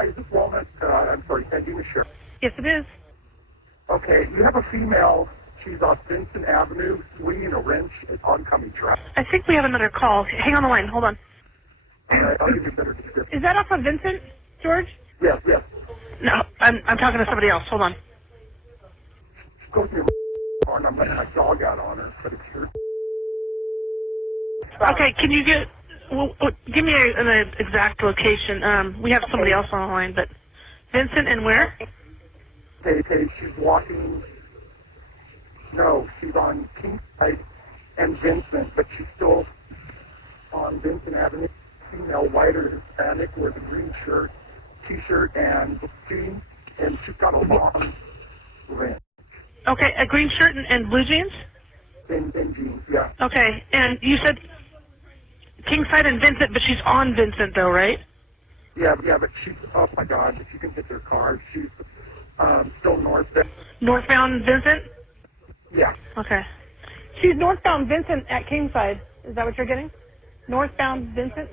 Hi, is this Walnut? I'm sorry, can you share? Yes, it is. Okay, you have a female. She's off Vincent Avenue, swinging a wrench at oncoming traffic. I think we have another call. Hang on the line. Hold on. I'll give you a better description. Is that off of Vincent, George? Yes, yes. No, I'm talking to somebody else. Hold on. She goes near my and I'm letting my dog out on her, but it's here. Okay, can you give me an exact location? We have somebody else on the line, but Vincent and where? Okay, she's walking. No, she's on Kingside and Vincent, but she's still on Vincent Avenue. Female, white or Hispanic, with a green shirt, T-shirt, and jeans, and she's got a long wrench. Okay, a green shirt and blue jeans? Thin jeans, yeah. Okay, and you said Kingside and Vincent, but she's on Vincent though, right? Yeah, but she's, oh my God, if you can get their car, she's still northbound. Northbound Vincent? Yeah. Okay. She's northbound Vincent at Kingside. Is that what you're getting? Northbound Vincent?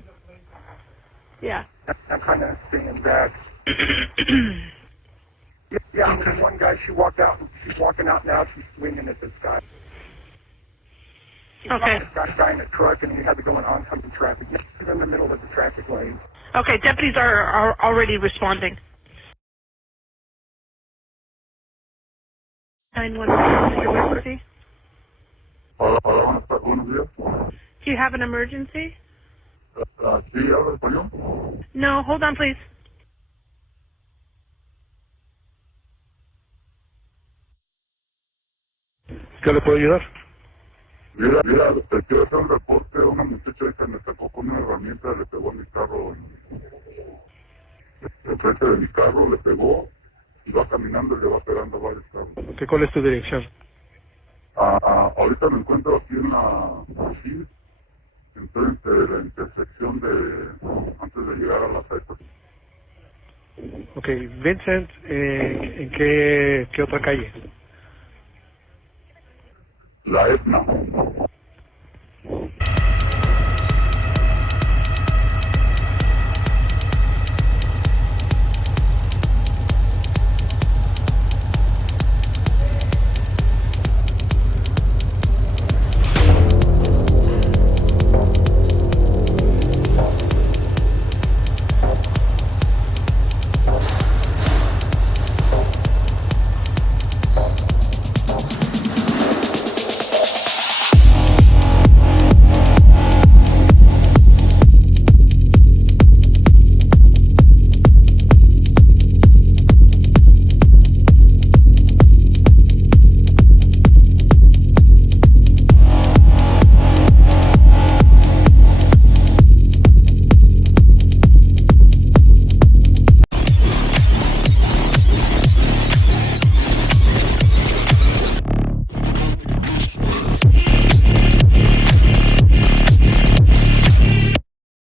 Yeah. I'm kind of seeing that. Yeah, there's one guy, she's walking out now, she's swinging at this guy. Okay. This guy in a truck, and he had to go in oncoming traffic. He's in the middle of the traffic lane. Okay, deputies are already responding. 911, emergency. Buenos días. Do you have an emergency? Sí, habla español. No, hold on, please. ¿Qué le puedo ayudar? Mira, te quiero hacer un reporte. Una muchacha que me sacó con una herramienta, le pegó a mi carro. Enfrente de mi carro le pegó, y va caminando y le va pegando a varios carros. ¿Cuál es tu dirección? Ahorita me encuentro aquí en aquí, enfrente de la intersección antes de llegar a la fecha. Ok, Vincent, ¿en qué otra calle? La Etna.